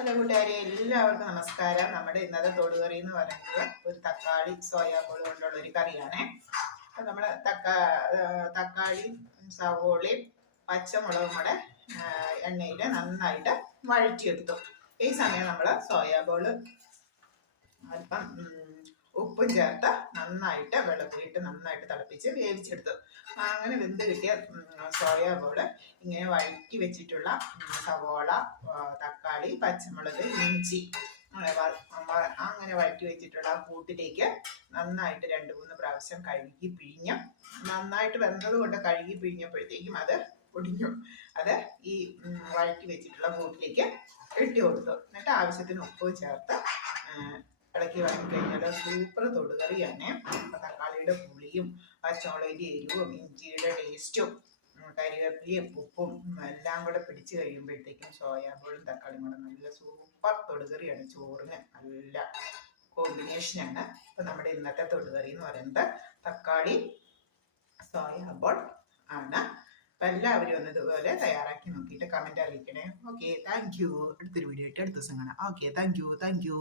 Hello കൂട്ടുകാരെ, എല്ലാവർക്കും നമസ്കാരം. നമ്മുടെ ഇന്നത്തെ തൊടുകറി എന്ന് പറയുന്നത് ഒരു തക്കാളി സോയാബോൾ കൊണ്ടുള്ള ഒരു കറിയാണേ. അപ്പം നമ്മൾ തക്കാളിയും സവോളയും പച്ചമുളകും കൂടെ എണ്ണയിൽ നന്നായിട്ട് വഴറ്റിയെടുത്തു. ഈ സമയം നമ്മൾ സോയാബോൾ അല്പം ഉപ്പും ചേർത്ത് നന്നായിട്ട് വെള്ളത്തിലിട്ട് നന്നായിട്ട് തിളപ്പിച്ച് വേവിച്ചെടുത്തു. അങ്ങനെ വെന്ത് കിട്ടിയ സോയാബോൾ ഇങ്ങനെ വഴറ്റി വെച്ചിട്ടുള്ള സവോള, തക്കാളി, പച്ചമുളക്, ഇഞ്ചി അങ്ങനെ വഴറ്റി വെച്ചിട്ടുള്ള കൂട്ടിലേക്ക് നന്നായിട്ട് 2-3 പ്രാവശ്യം കഴുകി പിഴിഞ്ഞ്, നന്നായിട്ട് വെന്തത് കൊണ്ട് കഴുകി പിഴിഞ്ഞപ്പോഴത്തേക്കും അത് ഒടിഞ്ഞു. അത് ഈ വഴറ്റി വെച്ചിട്ടുള്ള കൂട്ടിലേക്ക് ഇട്ട് കൊടുത്തു. എന്നിട്ട് ആവശ്യത്തിന് ഉപ്പ് ചേർത്ത് ഇളക്കി കഴിഞ്ഞാൽ സൂപ്പർ തൊടുകറിയാണ്. തക്കാളിയുടെ പുളിയും പച്ചമുളകിൻ്റെ എരിവും ഇഞ്ചിയുടെ ടേസ്റ്റും കരിവേപ്പിലയും ഉപ്പും എല്ലാം കൂടെ പിടിച്ച് കഴിയുമ്പോഴത്തേക്കും സോയാബോളും തക്കാളിയും കൂടെ നല്ല സൂപ്പർ തൊടുകറിയാണ്. ചോറിന് നല്ല കോമ്പിനേഷനാണ്. അപ്പം നമ്മുടെ ഇന്നത്തെ തൊടുകറി എന്ന് പറയുന്നത് തക്കാളി സോയാബോൾ ആണ്. അപ്പം എല്ലാവരും ഒന്ന് ഇതുപോലെ തയ്യാറാക്കി നോക്കിയിട്ട് കമൻറ്റ് അറിയിക്കണേ. Okay, thank you. അടുത്തൊരു വീഡിയോ ആയിട്ട് അടുത്ത ദിവസം കാണാം. Okay, thank U.